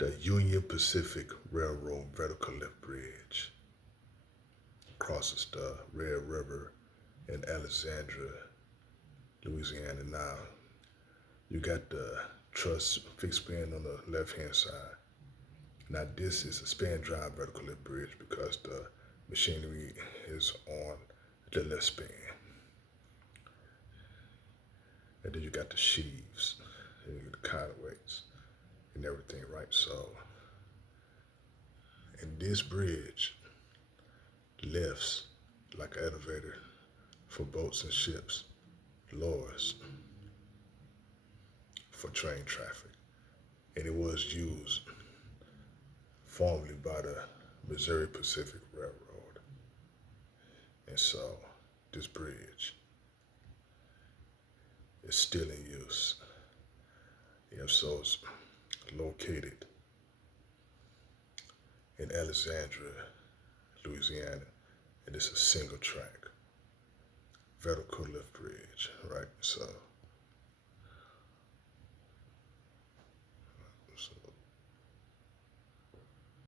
the Union Pacific Railroad vertical lift bridge crosses the Red River in Alexandria, Louisiana. Now, you got the truss fixed span on the left-hand side. Now, this is a span drive vertical lift bridge because the machinery is on the left span. And then you got the sheaves, and you got the counterweights and everything, right? So, in this bridge lifts like an elevator for boats and ships, lowers for train traffic. And it was used formerly by the Missouri Pacific Railroad. And so, this bridge is still in use. So it's located in Alexandria, Louisiana, and it's a single track vertical lift bridge, right? So